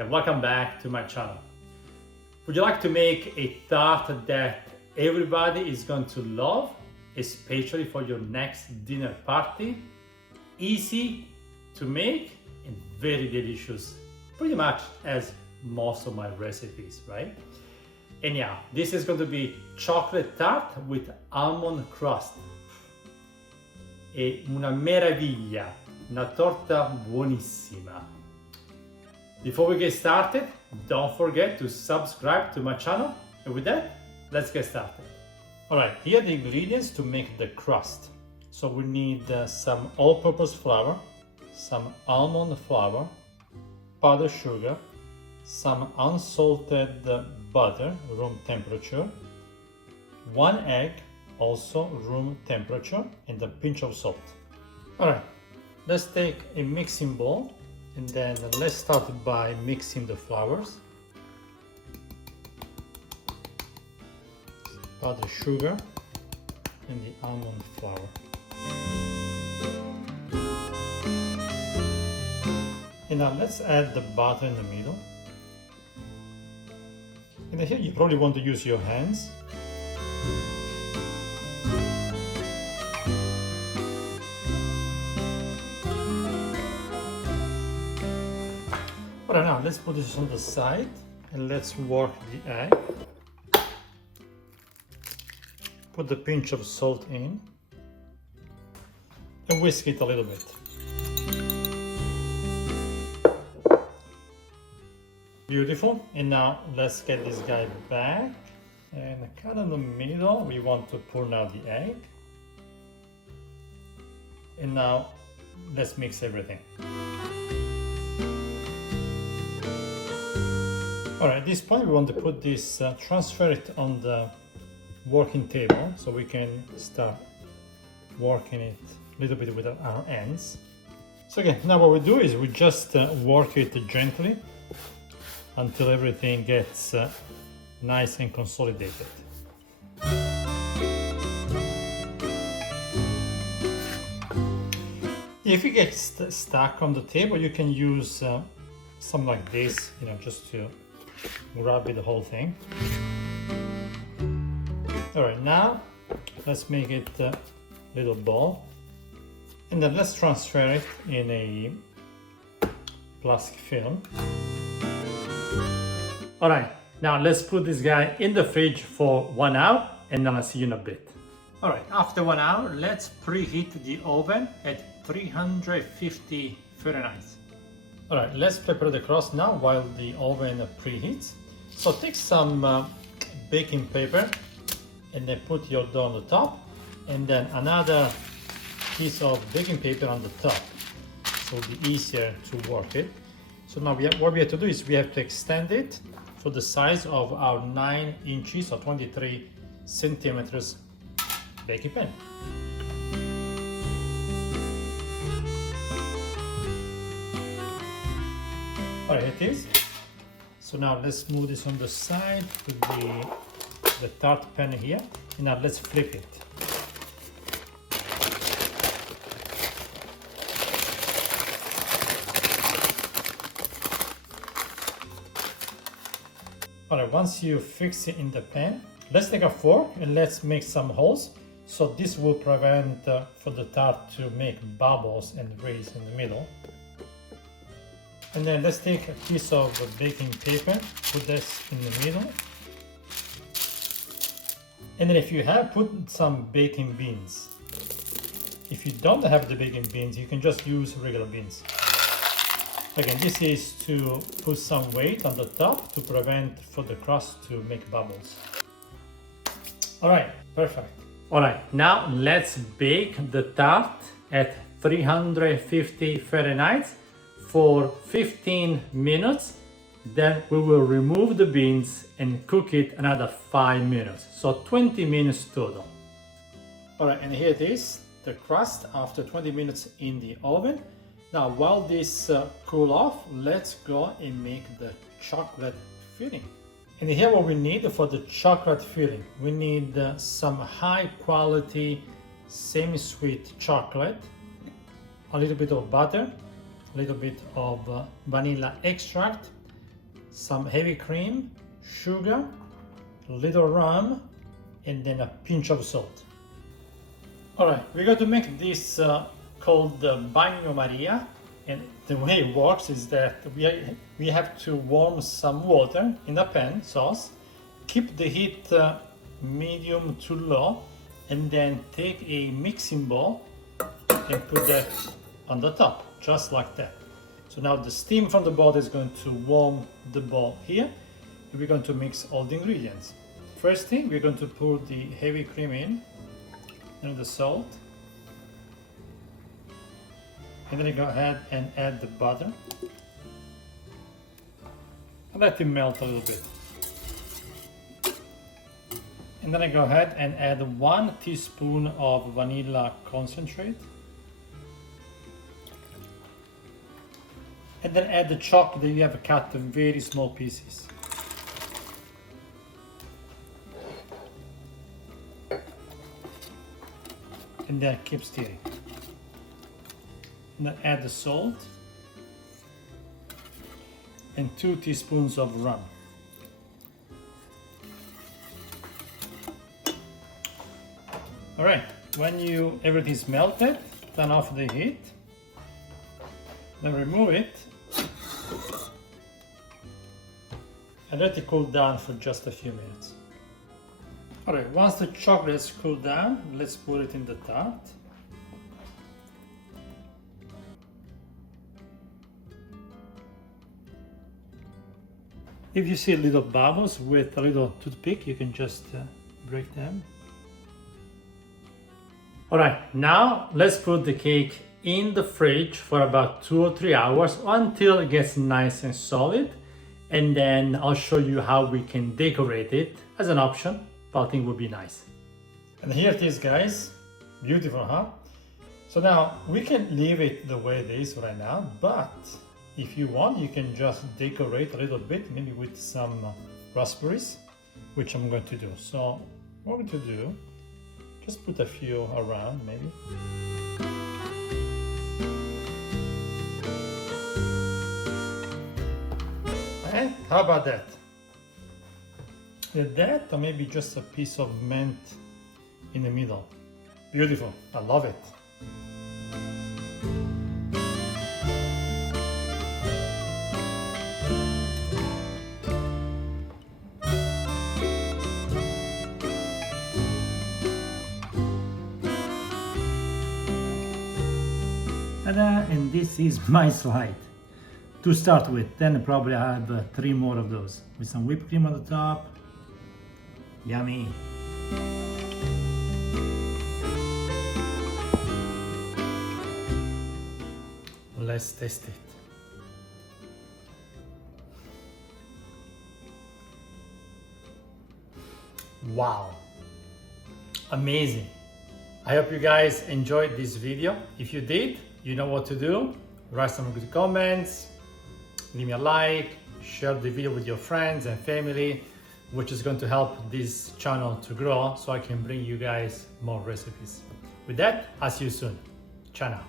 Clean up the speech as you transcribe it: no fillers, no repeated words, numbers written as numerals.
and welcome back to my channel. Would you like to make a tart that everybody is going to love, especially for your next dinner party? Easy to make and very delicious, pretty much as most of my recipes, right? And yeah, this is going to be chocolate tart with almond crust. È una meraviglia, una torta buonissima. Before we get started, don't forget to subscribe to my channel. And with that, let's get started. Alright, here are the ingredients to make the crust. So we need some all-purpose flour, some almond flour, powdered sugar, some unsalted butter, room temperature, 1 egg, also room temperature, and a pinch of salt. Alright, let's take a mixing bowl and then let's start by mixing the flours. Powdered sugar and the almond flour. And now let's add the butter in the middle. And here you probably want to use your hands. Alright, now let's put this on the side and let's work the egg. Put the pinch of salt in and whisk it a little bit. Beautiful. And now let's get this guy back and kind of in the middle we want to pour now the egg. And now let's mix everything. Alright, at this point we want to put this, transfer it on the working table so we can start working it a little bit with our hands. So again, now what we do is we just work it gently until everything gets nice and consolidated. If it gets stuck on the table, you can use something like this, just to grab it the whole thing. Alright, now let's make it a little ball and then let's transfer it in a plastic film. Alright, now let's put this guy in the fridge for 1 hour and then I'll see you in a bit. Alright, after 1 hour, let's preheat the oven at 350 Fahrenheit. Alright, let's prepare the crust now while the oven preheats. So take some baking paper and then put your dough on the top and then another piece of baking paper on the top. So it'll be easier to work it. So now what we have to do is we have to extend it to the size of our 9 inches or 23 centimeters baking pan. Alright, here it is. So now let's move this on the side with the tart pan here. And now let's flip it. Alright, once you fix it in the pan, let's take a fork and let's make some holes. So this will prevent for the tart to make bubbles and raise in the middle. And then let's take a piece of baking paper, put this in the middle. And then if you have, put some baking beans. If you don't have the baking beans, you can just use regular beans. Again, this is to put some weight on the top to prevent for the crust to make bubbles. Alright, perfect. Alright, now let's bake the tart at 350 Fahrenheit for 15 minutes. Then we will remove the beans and cook it another 5 minutes. So 20 minutes total. Alright, and here it is, the crust after 20 minutes in the oven. Now while this cool off, let's go and make the chocolate filling. And here what we need for the chocolate filling, we need some high quality semi-sweet chocolate, a little bit of butter, a little bit of vanilla extract, some heavy cream, sugar, little rum, and then a pinch of salt. Alright, we're going to make this called the Bagno Maria, and the way it works is that we have to warm some water in a pan, sauce, keep the heat medium to low, and then take a mixing bowl and put that on the top, just like that. So now the steam from the bowl is going to warm the bowl here, and we're going to mix all the ingredients. First thing, we're going to pour the heavy cream in, and the salt, and then you go ahead and add the butter, and let it melt a little bit. And then I go ahead and add 1 teaspoon of vanilla concentrate. And then add the chocolate that you have cut in very small pieces. And then keep stirring. And then add the salt and 2 teaspoons of rum. All right, when everything is melted, turn off the heat, then remove it and let it cool down for just a few minutes. All right, once the chocolate has cooled down, let's put it in the tart. If you see little bubbles with a little toothpick, you can just break them. All right, now let's put the cake in the fridge for about 2 or 3 hours until it gets nice and solid. And then I'll show you how we can decorate it as an option, but I think would be nice. And here it is, guys. Beautiful, huh? So now we can leave it the way it is right now, but if you want, you can just decorate a little bit, maybe with some raspberries, which I'm going to do. So what we're going to do, just put a few around, maybe. And how about that? That, or maybe just a piece of mint in the middle. Beautiful, I love it. And this is my slide to start with. Then probably I have 3 more of those with some whipped cream on the top. Yummy. Let's taste it. Wow, amazing. I hope you guys enjoyed this video. If you did, you know what to do. Write some good comments, leave me a like, share the video with your friends and family, which is going to help this channel to grow so I can bring you guys more recipes. With that, I'll see you soon. Ciao now.